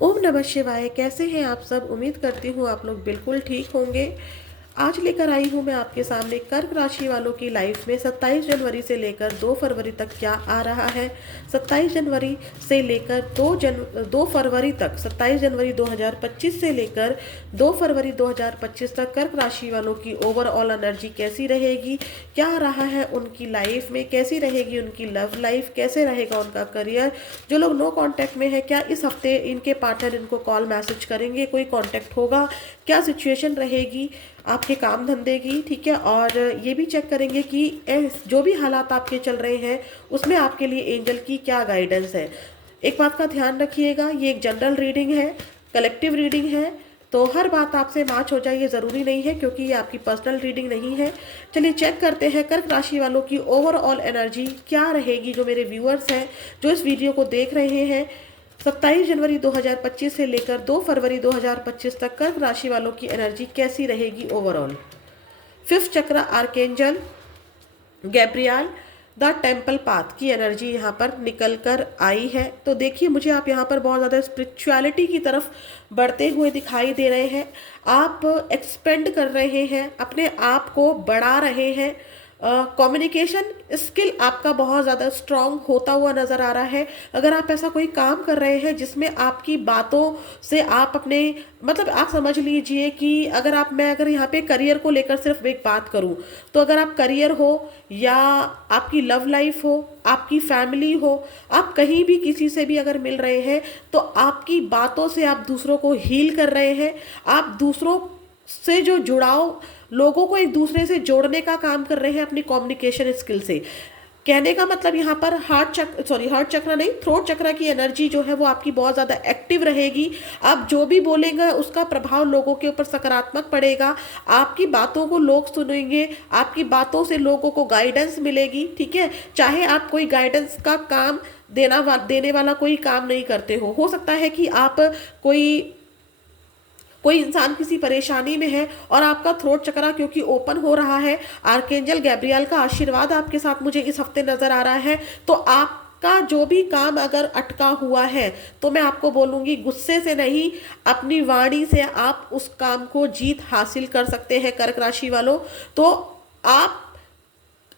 ओम नमः शिवाय। कैसे हैं आप सब? उम्मीद करती हूँ आप लोग बिल्कुल ठीक होंगे। आज लेकर आई हूँ मैं आपके सामने कर्क राशि वालों की लाइफ में 27 जनवरी से लेकर 2 फरवरी तक क्या आ रहा है। 27 जनवरी से लेकर 2 फरवरी तक, 27 जनवरी 2025 से लेकर 2 फरवरी 2025 तक कर्क राशि वालों की ओवरऑल एनर्जी कैसी रहेगी, क्या रहा है उनकी लाइफ में, कैसी रहेगी उनकी लव लाइफ, कैसे रहेगा उनका करियर। जो लोग नो कांटेक्ट में है, क्या इस हफ्ते इनके पार्टनर इनको कॉल मैसेज करेंगे, कोई कांटेक्ट होगा, क्या सिचुएशन रहेगी आपके काम धंधे की, ठीक है। और ये भी चेक करेंगे कि जो भी हालात आपके चल रहे हैं उसमें आपके लिए एंजल की क्या गाइडेंस है। एक बात का ध्यान रखिएगा, ये एक जनरल रीडिंग है, कलेक्टिव रीडिंग है, तो हर बात आपसे मैच हो जाए ये ज़रूरी नहीं है, क्योंकि ये आपकी पर्सनल रीडिंग नहीं है। चलिए चेक करते हैं कर्क राशि वालों की ओवरऑल एनर्जी क्या रहेगी। जो मेरे व्यूअर्स हैं, जो इस वीडियो को देख रहे हैं, 27 जनवरी 2025 से लेकर 2 फरवरी 2025 तक कर्क राशि वालों की एनर्जी कैसी रहेगी ओवरऑल। फिफ्थ चक्र archangel Gabriel the temple path की एनर्जी यहाँ पर निकल कर आई है। तो देखिए, मुझे आप यहाँ पर बहुत ज़्यादा स्पिरिचुअलिटी की तरफ बढ़ते हुए दिखाई दे रहे हैं। आप एक्सपेंड कर रहे हैं, अपने आप को बढ़ा रहे हैं। कम्युनिकेशन स्किल आपका बहुत ज़्यादा स्ट्रांग होता हुआ नज़र आ रहा है। अगर आप ऐसा कोई काम कर रहे हैं जिसमें आपकी बातों से आप अपने, मतलब आप समझ लीजिए कि अगर यहाँ पे करियर को लेकर सिर्फ एक बात करूँ, तो अगर आप करियर हो या आपकी लव लाइफ हो, आपकी फैमिली हो, आप कहीं भी किसी से भी अगर मिल रहे हैं तो आपकी बातों से आप दूसरों को हील कर रहे हैं। आप दूसरों से जो जुड़ाव, लोगों को एक दूसरे से जोड़ने का काम कर रहे हैं अपनी कम्युनिकेशन स्किल से। कहने का मतलब यहाँ पर हार्ट चक्र नहीं, थ्रोट चक्र की एनर्जी जो है वो आपकी बहुत ज़्यादा एक्टिव रहेगी। आप जो भी बोलेंगे उसका प्रभाव लोगों के ऊपर सकारात्मक पड़ेगा। आपकी बातों को लोग सुनेंगे, आपकी बातों से लोगों को गाइडेंस मिलेगी, ठीक है। चाहे आप कोई गाइडेंस का काम देने वाला कोई काम नहीं करते हो सकता है कि आप कोई इंसान किसी परेशानी में है और आपका थ्रोट चक्रा क्योंकि ओपन हो रहा है, आर्केंजल गैब्रियल का आशीर्वाद आपके साथ मुझे इस हफ्ते नजर आ रहा है, तो आपका जो भी काम अगर अटका हुआ है तो मैं आपको बोलूंगी गुस्से से नहीं, अपनी वाणी से आप उस काम को जीत हासिल कर सकते हैं कर्क राशि वालों। तो आप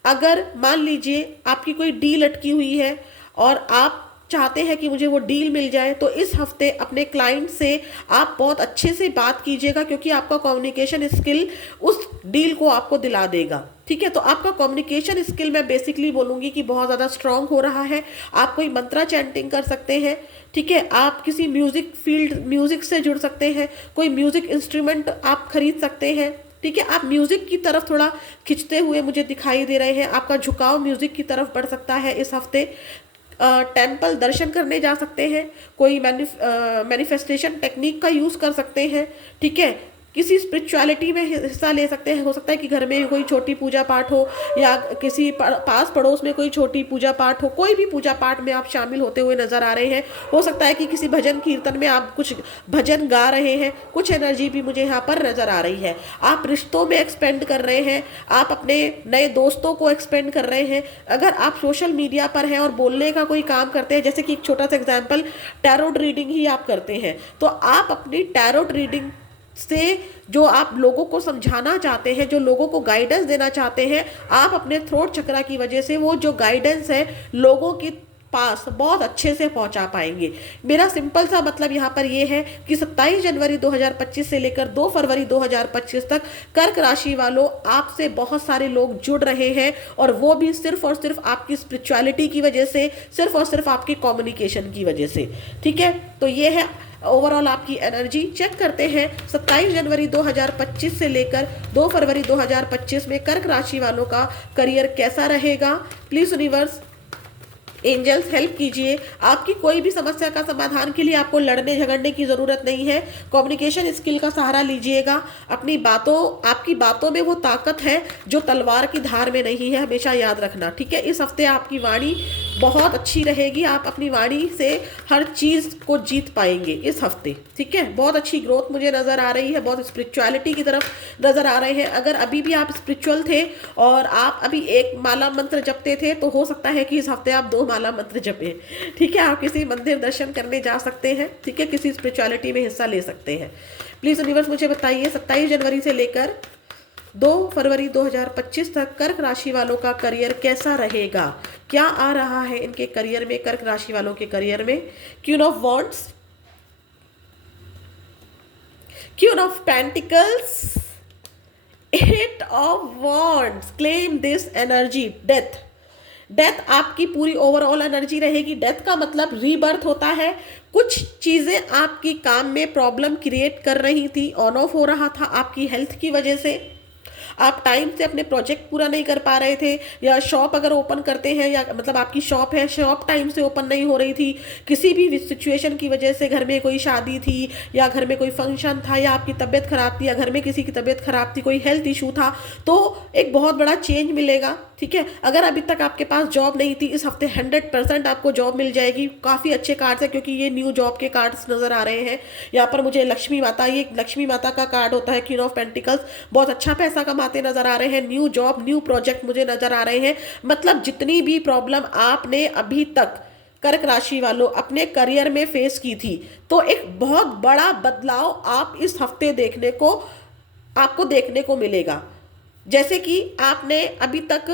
अगर मान लीजिए आपकी कोई डील अटकी हुई है और आप चाहते हैं कि मुझे वो डील मिल जाए, तो इस हफ्ते अपने क्लाइंट से आप बहुत अच्छे से बात कीजिएगा, क्योंकि आपका कम्युनिकेशन स्किल उस डील को आपको दिला देगा, ठीक है। तो आपका कम्युनिकेशन स्किल मैं बेसिकली बोलूँगी कि बहुत ज़्यादा स्ट्रांग हो रहा है। आप कोई मंत्रा चैंटिंग कर सकते हैं, ठीक है। आप किसी म्यूज़िक से जुड़ सकते हैं, कोई म्यूज़िक इंस्ट्रूमेंट आप खरीद सकते हैं, ठीक है। आप म्यूज़िक की तरफ थोड़ा खिंचते हुए मुझे दिखाई दे रहे हैं। आपका झुकाव म्यूज़िक की तरफ बढ़ सकता है इस हफ्ते। टेम्पल दर्शन करने जा सकते हैं, कोई मैनिफेस्टेशन टेक्निक का यूज़ कर सकते हैं, ठीक है। किसी स्पिरिचुअलिटी में हिस्सा ले सकते हैं। हो सकता है कि घर में कोई छोटी पूजा पाठ हो या किसी पास पड़ोस में कोई छोटी पूजा पाठ हो, कोई भी पूजा पाठ में आप शामिल होते हुए नजर आ रहे हैं। हो सकता है कि किसी भजन कीर्तन में आप कुछ भजन गा रहे हैं, कुछ एनर्जी भी मुझे यहाँ पर नजर आ रही है। आप रिश्तों में एक्सपेंड कर रहे हैं, आप अपने नए दोस्तों को एक्सपेंड कर रहे हैं। अगर आप सोशल मीडिया पर हैं और बोलने का कोई काम करते हैं, जैसे कि एक छोटा सा एग्जाम्पल, टैरोट रीडिंग ही आप करते हैं, तो आप अपनी टैरोट रीडिंग से जो आप लोगों को समझाना चाहते हैं, जो लोगों को गाइडेंस देना चाहते हैं, आप अपने थ्रोट चक्रा की वजह से वो जो गाइडेंस है लोगों के पास बहुत अच्छे से पहुंचा पाएंगे। मेरा सिंपल सा मतलब यहाँ पर ये है कि 27 जनवरी 2025 से लेकर 2 फरवरी 2025 तक कर्क राशि वालों आपसे बहुत सारे लोग जुड़ रहे हैं, और वो भी सिर्फ और सिर्फ आपकी स्पिरिचुअलिटी की वजह से, सिर्फ और सिर्फ आपकी कम्युनिकेशन की वजह से, ठीक है। तो ये है ओवरऑल आपकी एनर्जी। चेक करते हैं 27 जनवरी 2025 से लेकर 2 फरवरी 2025 में कर्क राशि वालों का करियर कैसा रहेगा। प्लीज यूनिवर्स, एंजल्स हेल्प कीजिए। आपकी कोई भी समस्या का समाधान के लिए आपको लड़ने झगड़ने की ज़रूरत नहीं है। कम्युनिकेशन स्किल का सहारा लीजिएगा। आपकी बातों में वो ताकत है जो तलवार की धार में नहीं है, हमेशा याद रखना, ठीक है। इस हफ्ते आपकी वाणी बहुत अच्छी रहेगी। आप अपनी वाणी से हर चीज़ को जीत पाएंगे इस हफ्ते, ठीक है। बहुत अच्छी ग्रोथ मुझे नज़र आ रही है, बहुत स्पिरिचुअलिटी की तरफ नज़र आ रहे हैं। अगर अभी भी आप स्पिरिचुअल थे और आप अभी एक माला मंत्र जपते थे, तो हो सकता है कि इस हफ्ते आप 2 माला मंत्र जपें, ठीक है। आप किसी मंदिर दर्शन करने जा सकते हैं, ठीक है, किसी स्पिरिचुअलिटी में हिस्सा ले सकते हैं। प्लीज़ यूनिवर्स मुझे बताइए 27 जनवरी से लेकर 2 फरवरी 2025 तक कर्क राशि वालों का करियर कैसा रहेगा। क्या आ रहा है इनके करियर में, कर्क राशि वालों के करियर में। Queen of wands, queen of pentacles, 8 of wands. Claim this energy. Death, death आपकी पूरी ओवरऑल एनर्जी रहेगी। डेथ का मतलब रीबर्थ होता है। कुछ चीज़ें आपकी काम में प्रॉब्लम क्रिएट कर रही थी, ऑन ऑफ हो रहा था आपकी हेल्थ की वजह से, आप टाइम से अपने प्रोजेक्ट पूरा नहीं कर पा रहे थे, या शॉप अगर ओपन करते हैं, या मतलब आपकी शॉप है, शॉप टाइम से ओपन नहीं हो रही थी, किसी भी सिचुएशन की वजह से, घर में कोई शादी थी या घर में कोई फंक्शन था, या आपकी तबीयत खराब थी, या घर में किसी की तबीयत खराब थी, कोई हेल्थ इशू था, तो एक बहुत बड़ा चेंज मिलेगा, ठीक है। अगर अभी तक आपके पास जॉब नहीं थी, इस हफ्ते 100% आपको जॉब मिल जाएगी। काफ़ी अच्छे कार्ड्स है, क्योंकि ये न्यू जॉब के कार्ड्स नज़र आ रहे हैं। यहाँ पर मुझे लक्ष्मी माता, ये लक्ष्मी माता का कार्ड होता है, क्वीन ऑफ पेंटिकल्स। बहुत अच्छा पैसा कमाते नजर आ रहे हैं, न्यू जॉब, न्यू प्रोजेक्ट मुझे नजर आ रहे हैं। मतलब जितनी भी प्रॉब्लम आपने अभी तक कर्क राशि वालों अपने करियर में फेस की थी, तो एक बहुत बड़ा बदलाव आप इस हफ्ते आपको देखने को मिलेगा। जैसे कि आपने अभी तक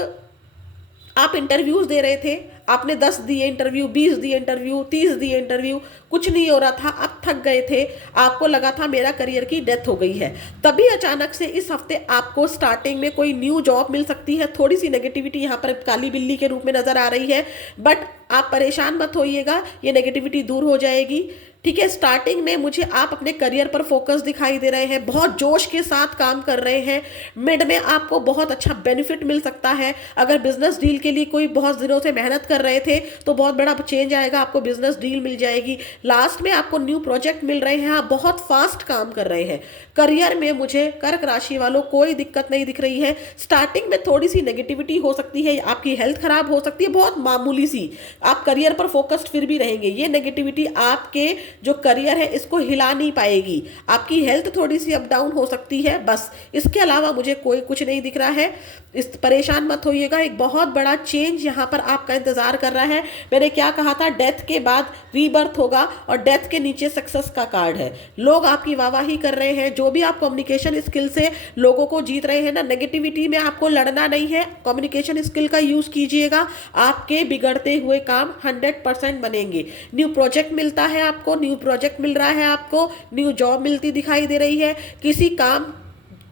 आप इंटरव्यूज दे रहे थे, आपने 10 दिए इंटरव्यू, 20 दिए इंटरव्यू, 30 दिए इंटरव्यू, कुछ नहीं हो रहा था, आप थक गए थे, आपको लगा था मेरा करियर की डेथ हो गई है। तभी अचानक से इस हफ्ते आपको स्टार्टिंग में कोई न्यू जॉब मिल सकती है। थोड़ी सी नेगेटिविटी यहाँ पर काली बिल्ली के रूप में नजर आ रही है, बट आप परेशान मत होइएगा, ये नेगेटिविटी दूर हो जाएगी, ठीक है। स्टार्टिंग में मुझे आप अपने करियर पर फोकस दिखाई दे रहे हैं, बहुत जोश के साथ काम कर रहे हैं। मिड में आपको बहुत अच्छा बेनिफिट मिल सकता है। अगर बिजनेस डील के लिए कोई बहुत दिनों से मेहनत कर रहे थे, तो बहुत बड़ा चेंज आएगा, आपको बिजनेस डील मिल जाएगी। लास्ट में आपको न्यू प्रोजेक्ट मिल रहे हैं, आप बहुत फास्ट काम कर रहे हैं। करियर में मुझे कर्क राशि वालों कोई दिक्कत नहीं दिख रही है। स्टार्टिंग में थोड़ी सी नेगेटिविटी हो सकती है, आपकी हेल्थ खराब हो सकती है, बहुत मामूली सी। आप करियर पर फोकस्ड फिर भी रहेंगे। ये नेगेटिविटी आपके जो करियर है इसको हिला नहीं पाएगी। आपकी हेल्थ थोड़ी सी अप डाउन हो सकती है, बस इसके अलावा मुझे कोई कुछ नहीं दिख रहा है। इस परेशान मत होइएगा, एक बहुत बड़ा चेंज यहाँ पर आपका इंतजार कर रहा है। मैंने क्या कहा था, डेथ के बाद रीबर्थ होगा, और डेथ के नीचे सक्सेस का कार्ड है। लोग आपकी वाहवाही कर रहे हैं। जो भी आप कम्युनिकेशन स्किल से लोगों को जीत रहे हैं ना, नेगेटिविटी में आपको लड़ना नहीं है, कम्युनिकेशन स्किल का यूज कीजिएगा, आपके बिगड़ते हुए काम 100% बनेंगे। न्यू प्रोजेक्ट मिलता है आपको, न्यू प्रोजेक्ट मिल रहा है आपको, न्यू जॉब मिलती दिखाई दे रही है, किसी काम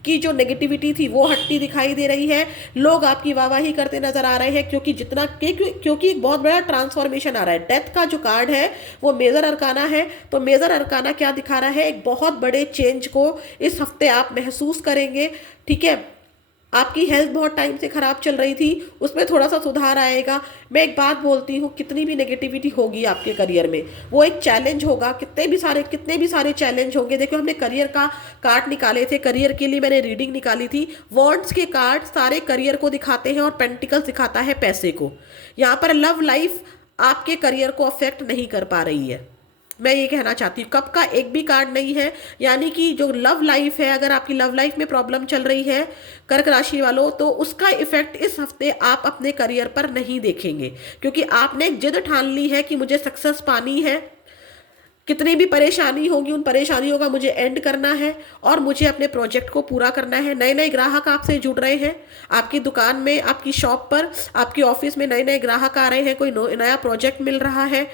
की जो नेगेटिविटी थी वो हटती दिखाई दे रही है। लोग आपकी वाहवाही करते नजर आ रहे हैं, क्योंकि एक बहुत बड़ा ट्रांसफॉर्मेशन आ रहा है। डेथ का जो कार्ड है वो मेजर अरकाना है, तो मेजर अरकाना क्या दिखा रहा है, एक बहुत बड़े चेंज को इस हफ्ते आप महसूस करेंगे, ठीक है। आपकी हेल्थ बहुत टाइम से खराब चल रही थी, उसमें थोड़ा सा सुधार आएगा। मैं एक बात बोलती हूँ, कितनी भी नेगेटिविटी होगी आपके करियर में, वो एक चैलेंज होगा। कितने भी सारे चैलेंज होंगे। देखो, हमने करियर का कार्ड निकाले थे, करियर के लिए मैंने रीडिंग निकाली थी। वॉन्ड्स के कार्ड सारे करियर को दिखाते हैं, और पेंटिकल्स दिखाता है पैसे को। यहाँ पर लव लाइफ आपके करियर को अफेक्ट नहीं कर पा रही है, मैं ये कहना चाहती हूँ। कप का एक भी कार्ड नहीं है, यानी कि जो लव लाइफ है, अगर आपकी लव लाइफ में प्रॉब्लम चल रही है कर्क राशि वालों, तो उसका इफेक्ट इस हफ्ते आप अपने करियर पर नहीं देखेंगे, क्योंकि आपने जिद ठान ली है कि मुझे सक्सेस पानी है। कितनी भी परेशानी होगी, उन परेशानियों का मुझे एंड करना है, और मुझे अपने प्रोजेक्ट को पूरा करना है। नए नए ग्राहक आपसे जुड़ रहे हैं, आपकी दुकान में, आपकी शॉप पर, आपकी ऑफिस में नए नए ग्राहक आ रहे हैं, कोई नया प्रोजेक्ट मिल रहा है।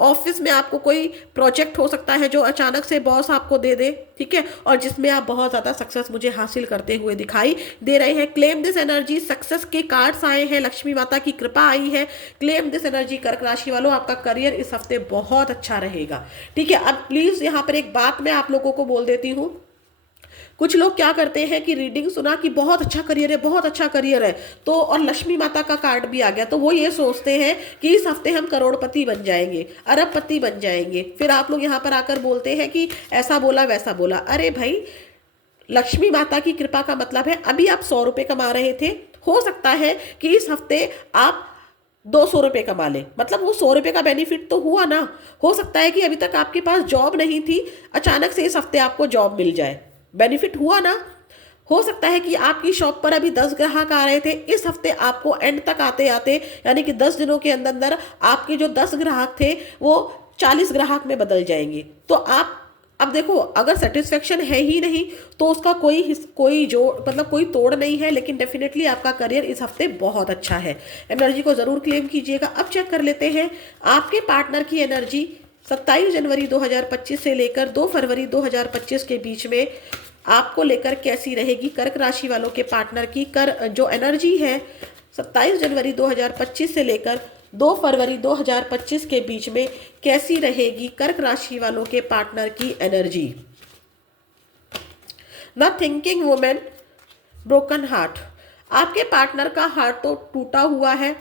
ऑफिस में आपको कोई प्रोजेक्ट हो सकता है जो अचानक से बॉस आपको दे दे, ठीक है, और जिसमें आप बहुत ज़्यादा सक्सेस मुझे हासिल करते हुए दिखाई दे रहे हैं। क्लेम दिस एनर्जी, सक्सेस के कार्ड्स आए हैं, लक्ष्मी माता की कृपा आई है। क्लेम दिस एनर्जी कर्क राशि वालों, आपका करियर इस हफ्ते बहुत अच्छा रहेगा, ठीक है। अब प्लीज़ यहाँ पर एक बात मैं आप लोगों को बोल देती हूँ। कुछ लोग क्या करते हैं कि रीडिंग सुना कि बहुत अच्छा करियर है, बहुत अच्छा करियर है, तो और लक्ष्मी माता का कार्ड भी आ गया, तो वो ये सोचते हैं कि इस हफ्ते हम करोड़पति बन जाएंगे, अरबपति बन जाएंगे। फिर आप लोग यहाँ पर आकर बोलते हैं कि ऐसा बोला वैसा बोला। अरे भाई, लक्ष्मी माता की कृपा का मतलब है, अभी आप 100 रुपये कमा रहे थे, हो सकता है कि इस हफ्ते आप 200 रुपये कमा ले, मतलब वो 100 रुपये का बेनिफिट तो हुआ ना। हो सकता है कि अभी तक आपके पास जॉब नहीं थी, अचानक से इस हफ्ते आपको जॉब मिल जाए, बेनिफिट हुआ ना। हो सकता है कि आपकी शॉप पर अभी 10 ग्राहक आ रहे थे, इस हफ्ते आपको एंड तक आते आते यानी कि 10 दिनों के अंदर अंदर आपके जो 10 ग्राहक थे वो 40 ग्राहक में बदल जाएंगे। तो आप अब देखो, अगर सेटिस्फेक्शन है ही नहीं तो उसका कोई जो मतलब कोई तोड़ नहीं है, लेकिन डेफिनेटली आपका करियर इस हफ्ते बहुत अच्छा है। एनर्जी को ज़रूर क्लेम कीजिएगा। अब चेक कर लेते हैं आपके पार्टनर की एनर्जी 27 जनवरी 2025 से लेकर 2 फरवरी 2025 के बीच में आपको लेकर कैसी रहेगी। कर्क राशि वालों के पार्टनर की जो एनर्जी है 27 जनवरी 2025 से लेकर 2 फरवरी 2025 के बीच में कैसी रहेगी कर्क राशि वालों के पार्टनर की energy. The thinking women, broken heart. आपके पार्टनर का हार्ट तो टूटा हुआ है,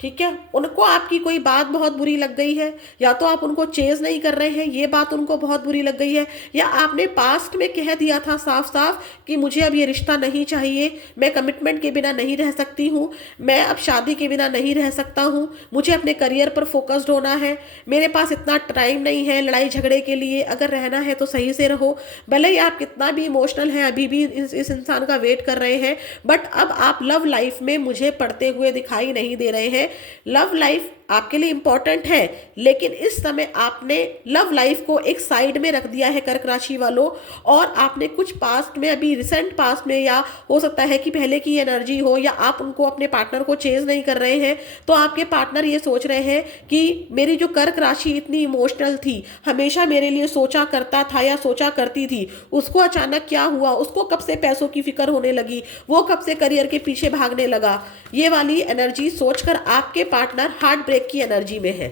ठीक है। उनको आपकी कोई बात बहुत बुरी लग गई है, या तो आप उनको चेज नहीं कर रहे हैं, ये बात उनको बहुत बुरी लग गई है, या आपने पास्ट में कह दिया था साफ साफ कि मुझे अब ये रिश्ता नहीं चाहिए, मैं कमिटमेंट के बिना नहीं रह सकती हूँ, मैं अब शादी के बिना नहीं रह सकता हूँ, मुझे अपने करियर पर फोकस्ड होना है, मेरे पास इतना टाइम नहीं है लड़ाई झगड़े के लिए, अगर रहना है तो सही से रहो। भले ही आप कितना भी इमोशनल हैं, अभी भी इस इंसान का वेट कर रहे हैं, बट अब आप लव लाइफ में मुझे पढ़ते हुए दिखाई नहीं दे रहे हैं। लव लाइफ आपके लिए इंपॉर्टेंट है, लेकिन इस समय आपने लव लाइफ को एक साइड में रख दिया है कर्क राशि वालों, और आपने कुछ पास्ट में, अभी रिसेंट पास्ट में, या हो सकता है कि पहले की एनर्जी हो, या आप उनको अपने पार्टनर को चेज नहीं कर रहे हैं, तो आपके पार्टनर ये सोच रहे हैं कि मेरी जो कर्क राशि इतनी इमोशनल थी, हमेशा मेरे लिए सोचा करता था या सोचा करती थी, उसको अचानक क्या हुआ, उसको कब से पैसों की फिक्र होने लगी, वो कब से करियर के पीछे भागने लगा। ये वाली एनर्जी सोचकर आपके पार्टनर हार्ट ब्रेक की एनर्जी में है।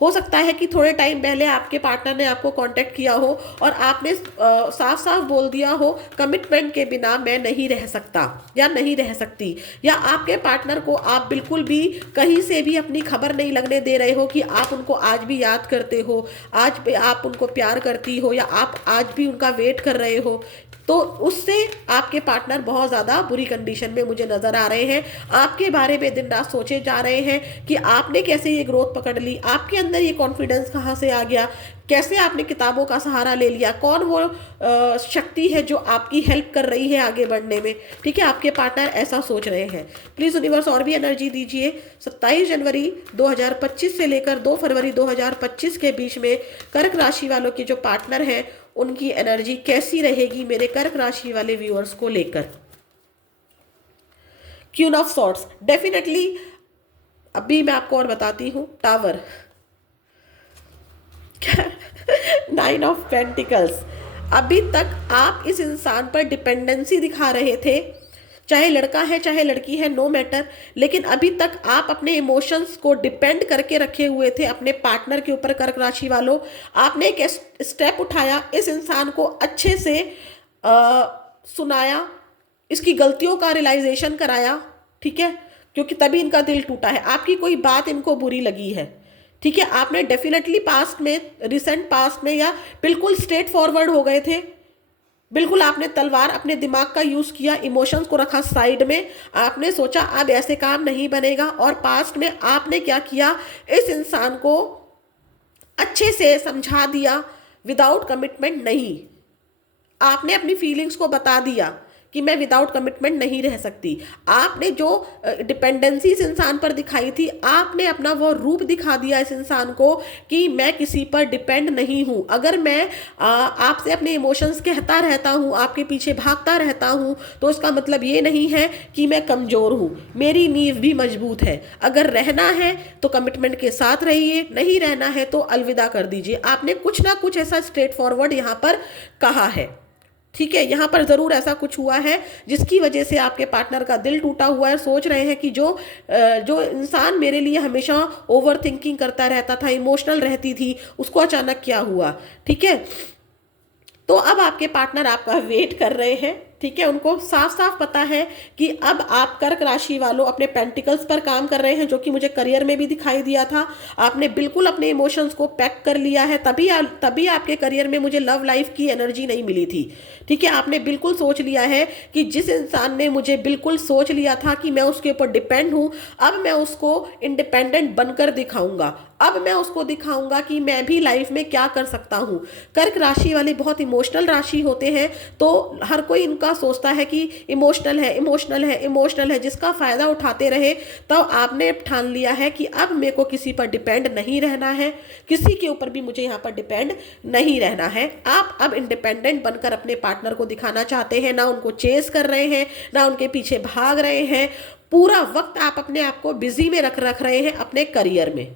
हो सकता है कि थोड़े टाइम पहले आपके पार्टनर ने आपको कांटेक्ट किया हो और आपने साफ साफ बोल दिया हो कमिटमेंट के बिना मैं नहीं रह सकता या नहीं रह सकती, या आपके पार्टनर को आप बिल्कुल भी कहीं से भी अपनी खबर नहीं लगने दे रहे हो कि आप उनको आज भी याद करते हो, आज भी आप उनको प्यार करती हो, या आप आज भी उनका वेट कर रहे हो। तो उससे आपके पार्टनर बहुत ज़्यादा बुरी कंडीशन में मुझे नज़र आ रहे हैं। आपके बारे में दिन रात सोचे जा रहे हैं कि आपने कैसे ये ग्रोथ पकड़ ली, आपके अंदर ये कॉन्फिडेंस कहाँ से आ गया, कैसे आपने किताबों का सहारा ले लिया, कौन वो शक्ति है जो आपकी हेल्प कर रही है आगे बढ़ने में। ठीक है, आपके पार्टनर ऐसा सोच रहे हैं। प्लीज़ यूनिवर्स और भी एनर्जी दीजिए। 27 जनवरी 2025 से लेकर 2 फरवरी 2025 के बीच में कर्क राशि वालों के जो पार्टनर हैं उनकी एनर्जी कैसी रहेगी मेरे कर्क राशि वाले व्यूअर्स को लेकर। क्वीन ऑफ सॉर्ड्स, डेफिनेटली अभी मैं आपको और बताती हूँ। टावर, 9 ऑफ पेंटिकल्स, अभी तक आप इस इंसान पर डिपेंडेंसी दिखा रहे थे, चाहे लड़का है चाहे लड़की है, नो मैटर, लेकिन अभी तक आप अपने इमोशंस को डिपेंड करके रखे हुए थे अपने पार्टनर के ऊपर। कर्क राशि वालों, आपने एक स्टेप उठाया, इस इंसान को अच्छे से सुनाया, इसकी गलतियों का रियलाइजेशन कराया, ठीक है, क्योंकि तभी इनका दिल टूटा है। आपकी कोई बात इनको बुरी लगी है, ठीक है, आपने डेफिनेटली पास्ट में, रिसेंट पास्ट में, या बिल्कुल स्ट्रेट फॉरवर्ड हो गए थे, बिल्कुल आपने तलवार, अपने दिमाग का यूज़ किया, इमोशंस को रखा साइड में, आपने सोचा अब ऐसे काम नहीं बनेगा, और पास्ट में आपने क्या किया, इस इंसान को अच्छे से समझा दिया, विदाउट कमिटमेंट नहीं, आपने अपनी फीलिंग्स को बता दिया कि मैं विदाउट कमिटमेंट नहीं रह सकती। आपने जो डिपेंडेंसी इस इंसान पर दिखाई थी, आपने अपना वो रूप दिखा दिया इस इंसान को कि मैं किसी पर डिपेंड नहीं हूँ। अगर मैं आपसे अपने इमोशंस कहता रहता हूँ, आपके पीछे भागता रहता हूँ, तो इसका मतलब ये नहीं है कि मैं कमज़ोर हूँ, मेरी नींव भी मजबूत है। अगर रहना है तो कमिटमेंट के साथ रहिए, नहीं रहना है तो अलविदा कर दीजिए। आपने कुछ ना कुछ ऐसा स्ट्रेट फॉरवर्ड यहाँ पर कहा है, ठीक है, यहाँ पर ज़रूर ऐसा कुछ हुआ है जिसकी वजह से आपके पार्टनर का दिल टूटा हुआ है। सोच रहे हैं कि जो इंसान मेरे लिए हमेशा ओवर थिंकिंग करता रहता था, इमोशनल रहती थी, उसको अचानक क्या हुआ। ठीक है, तो अब आपके पार्टनर आपका वेट कर रहे हैं, ठीक है, उनको साफ साफ पता है कि अब आप कर्क राशि वालों अपने पेंटिकल्स पर काम कर रहे हैं, जो कि मुझे करियर में भी दिखाई दिया था। आपने बिल्कुल अपने इमोशंस को पैक कर लिया है, तभी आपके करियर में मुझे लव लाइफ की एनर्जी नहीं मिली थी। ठीक है, आपने बिल्कुल सोच लिया है कि जिस इंसान ने मुझे बिल्कुल सोच लिया था कि मैं उसके ऊपर डिपेंड हूं, अब मैं उसको इंडिपेंडेंट बनकर दिखाऊंगा। अब मैं उसको दिखाऊंगा कि मैं भी लाइफ में क्या कर सकता हूं। कर्क राशि वाले बहुत इमोशनल राशि होते हैं, तो हर कोई इनका सोचता है कि इमोशनल है, इमोशनल है, इमोशनल है, जिसका फायदा उठाते रहे। तो आपने ठान लिया है कि अब मेरे को किसी पर डिपेंड नहीं रहना है, किसी के ऊपर भी मुझे यहाँ पर डिपेंड नहीं रहना है। आप अब इंडिपेंडेंट बनकर अपने पार्टनर को दिखाना चाहते हैं, ना उनको चेस कर रहे हैं, ना उनके पीछे भाग रहे हैं। पूरा वक्त आप अपने आप को बिजी में रख रहे हैं अपने करियर में।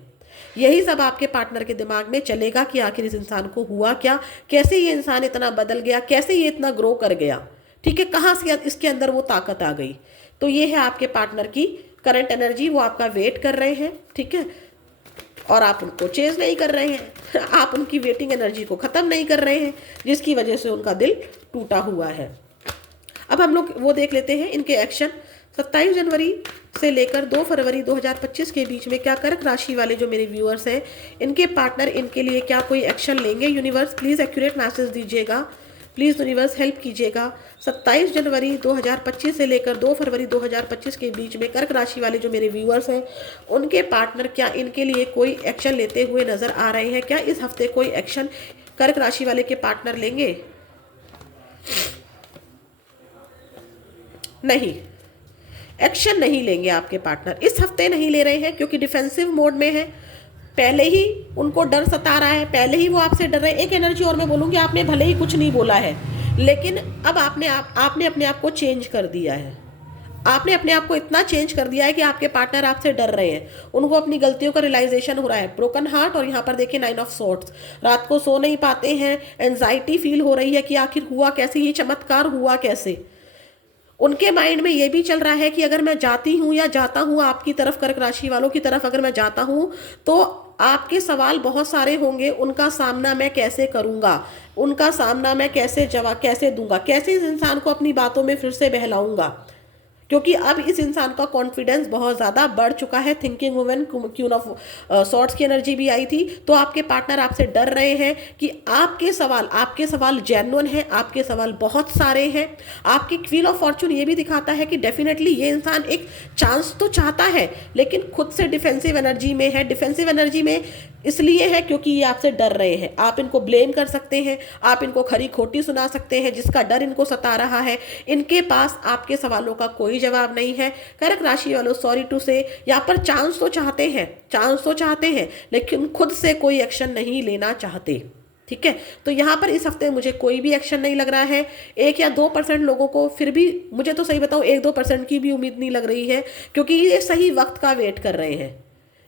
यही सब आपके पार्टनर के दिमाग में चलेगा कि आखिर इस इंसान को हुआ क्या, कैसे ये इंसान इतना बदल गया, कैसे ये इतना ग्रो कर गया। ठीक है, कहाँ से इसके अंदर वो ताकत आ गई। तो ये है आपके पार्टनर की करंट एनर्जी, वो आपका वेट कर रहे हैं। ठीक है, और आप उनको चेज नहीं कर रहे हैं, आप उनकी वेटिंग एनर्जी को ख़त्म नहीं कर रहे हैं, जिसकी वजह से उनका दिल टूटा हुआ है। अब हम लोग वो देख लेते हैं इनके एक्शन। 27 जनवरी से लेकर 2 फरवरी 2025 के बीच में क्या कर्क राशि वाले जो मेरे व्यूअर्स हैं, इनके पार्टनर इनके लिए क्या कोई एक्शन लेंगे। यूनिवर्स प्लीज़ एक्यूरेट मैसेज दीजिएगा, प्लीज़ यूनिवर्स हेल्प कीजिएगा। 27 जनवरी 2025 से लेकर 2 फरवरी 2025 के बीच में कर्क राशि वाले जो मेरे व्यूअर्स हैं, उनके पार्टनर क्या इनके लिए कोई एक्शन लेते हुए नज़र आ रहे हैं। क्या इस हफ्ते कोई एक्शन कर्क राशि वाले के पार्टनर लेंगे? नहीं, एक्शन नहीं लेंगे आपके पार्टनर इस हफ्ते, नहीं ले रहे हैं, क्योंकि डिफेंसिव मोड में है। पहले ही उनको डर सता रहा है, पहले ही वो आपसे डर रहे हैं। एक एनर्जी और मैं बोलूँगी, आपने भले ही कुछ नहीं बोला है, लेकिन अब आपने अपने आप को चेंज कर दिया है। आपने अपने आप को इतना चेंज कर दिया है कि आपके पार्टनर आपसे डर रहे हैं, उनको अपनी गलतियों का रियलाइजेशन हो रहा है। ब्रोकन हार्ट, और यहाँ पर देखिए 9 ऑफ सॉर्ड्स, रात को सो नहीं पाते हैं, एंजाइटी फील हो रही है कि आखिर हुआ कैसे, ये चमत्कार हुआ कैसे। उनके माइंड में ये भी चल रहा है कि अगर मैं जाती हूँ या जाता हूँ आपकी तरफ, कर्क राशि वालों की तरफ अगर मैं जाता हूँ, तो आपके सवाल बहुत सारे होंगे, उनका सामना मैं कैसे करूँगा, उनका सामना मैं कैसे जवाब कैसे दूंगा, कैसे इस इंसान को अपनी बातों में फिर से बहलाऊंगा, क्योंकि अब इस इंसान का कॉन्फिडेंस बहुत ज़्यादा बढ़ चुका है। Thinking women, queen of swords की एनर्जी भी आई थी। तो आपके पार्टनर आपसे डर रहे हैं कि आपके सवाल जेन्युइन हैं, आपके सवाल बहुत सारे हैं। आपकी व्हील ऑफ फॉर्चून ये भी दिखाता है कि डेफिनेटली ये इंसान एक चांस तो चाहता है, लेकिन खुद से डिफेंसिव एनर्जी में है। डिफेंसिव एनर्जी में इसलिए है क्योंकि ये आपसे डर रहे हैं। आप इनको ब्लेम कर सकते हैं, आप इनको खरी खोटी सुना सकते हैं, जिसका डर इनको सता रहा है। इनके पास आपके सवालों का कोई जवाब नहीं है। कर्क राशि वालों, सॉरी टू से, यहाँ पर चांस तो चाहते हैं, लेकिन खुद से कोई एक्शन नहीं लेना चाहते। ठीक है, तो यहाँ पर इस हफ्ते मुझे कोई भी एक्शन नहीं लग रहा है। 1 या 2% लोगों को, फिर भी मुझे तो सही बताऊँ 1-2% की भी उम्मीद नहीं लग रही है, क्योंकि ये सही वक्त का वेट कर रहे हैं।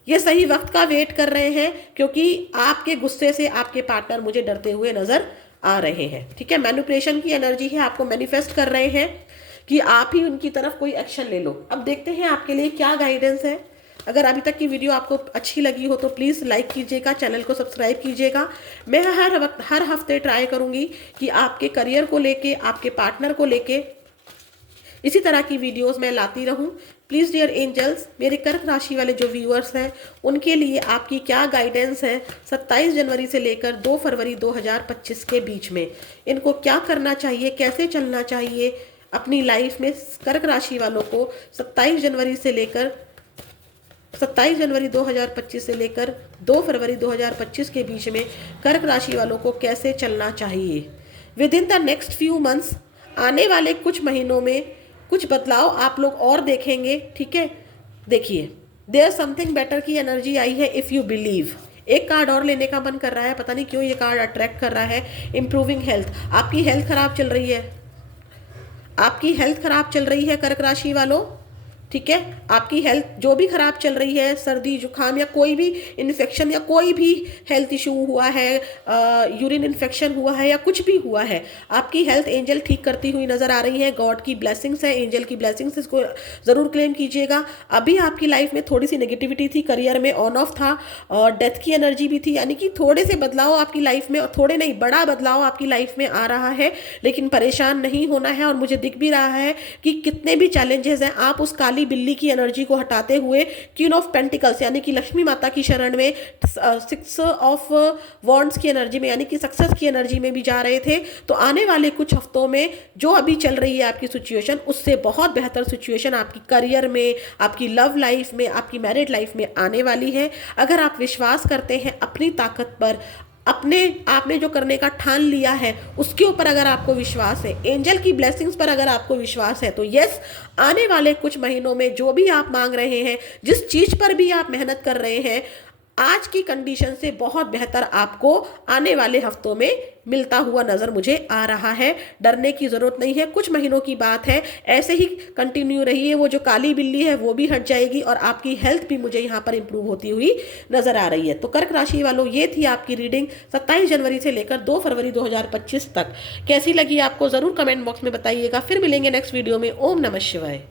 ये सही वक्त का वेट कर रहे हैं, क्योंकि आपके गुस्से से आपके पार्टनर मुझे डरते हुए नजर आ रहे हैं। ठीक है, मैनिपुलेशन की एनर्जी है, आपको मैनिफेस्ट कर रहे हैं कि आप ही उनकी तरफ कोई एक्शन ले लो। अब देखते हैं आपके लिए क्या गाइडेंस है। अगर अभी तक की वीडियो आपको अच्छी लगी हो तो प्लीज़ लाइक कीजिएगा, चैनल को सब्सक्राइब कीजिएगा। मैं हर हफ्ते ट्राई करूँगी कि आपके करियर को लेके, आपके पार्टनर को लेके इसी तरह की वीडियोस मैं लाती रहूं। प्लीज़ डियर एंजल्स, मेरे कर्क राशि वाले जो व्यूअर्स हैं, उनके लिए आपकी क्या गाइडेंस है 27 जनवरी से लेकर 2 फरवरी 2025 के बीच में। इनको क्या करना चाहिए, कैसे चलना चाहिए अपनी लाइफ में। कर्क राशि वालों को 27 जनवरी 2025 से लेकर 2 फरवरी 2025 के बीच में कर्क राशि वालों को कैसे चलना चाहिए। With in the next few months, आने वाले कुछ महीनों में कुछ बदलाव आप लोग और देखेंगे। ठीक है, देखिए देयर समथिंग बेटर की एनर्जी आई है, इफ़ यू बिलीव। एक कार्ड और लेने का मन कर रहा है, पता नहीं क्यों ये कार्ड अट्रैक्ट कर रहा है। इंप्रूविंग हेल्थ, आपकी हेल्थ खराब चल रही है, आपकी हेल्थ खराब चल रही है कर्क राशि वालों। ठीक है। आपकी हेल्थ जो भी खराब चल रही है, सर्दी जुकाम या कोई भी इन्फेक्शन या कोई भी हेल्थ इशू हुआ है, यूरिन इन्फेक्शन हुआ है या कुछ भी हुआ है, आपकी हेल्थ एंजल ठीक करती हुई नजर आ रही है। गॉड की ब्लेसिंग्स है, एंजल की ब्लेसिंग्स, इसको जरूर क्लेम कीजिएगा। अभी आपकी लाइफ में थोड़ी सी नेगेटिविटी थी, करियर में ऑन ऑफ था और डेथ की एनर्जी भी थी, यानी कि थोड़े से बदलाव आपकी लाइफ में, थोड़े नहीं बड़ा बदलाव आपकी लाइफ में आ रहा है। लेकिन परेशान नहीं होना है, और मुझे दिख भी रहा है कि कितने भी चैलेंजेस हैं, आप उस काली बिल्ली की एनर्जी को हटाते हुए क्वीन ऑफ पेंटिकल्स यानी कि लक्ष्मी माता की शरण में, 6 ऑफ वॉन्ड्स की एनर्जी में यानी कि सक्सेस की एनर्जी में भी जा रहे थे। तो आने वाले कुछ हफ्तों में जो अभी चल रही है आपकी सिचुएशन, उससे बहुत बेहतर सिचुएशन आपकी करियर में, आपकी लव लाइफ में, आपकी मैरिड लाइफ में आने वाली है। अगर आप विश्वास करते हैं अपनी ताकत पर, अपने आपने जो करने का ठान लिया है उसके ऊपर अगर आपको विश्वास है, एंजल की ब्लेसिंग्स पर अगर आपको विश्वास है, तो यस, आने वाले कुछ महीनों में जो भी आप मांग रहे हैं, जिस चीज पर भी आप मेहनत कर रहे हैं, आज की कंडीशन से बहुत बेहतर आपको आने वाले हफ्तों में मिलता हुआ नजर मुझे आ रहा है। डरने की जरूरत नहीं है, कुछ महीनों की बात है, ऐसे ही कंटिन्यू रहिए। वो जो काली बिल्ली है वो भी हट जाएगी और आपकी हेल्थ भी मुझे यहाँ पर इंप्रूव होती हुई नजर आ रही है। तो कर्क राशि वालों, ये थी आपकी रीडिंग 27 जनवरी से लेकर 2 फरवरी 2025 तक। कैसी लगी आपको जरूर कमेंट बॉक्स में बताइएगा। फिर मिलेंगे नेक्स्ट वीडियो में। ओम नमः शिवाय।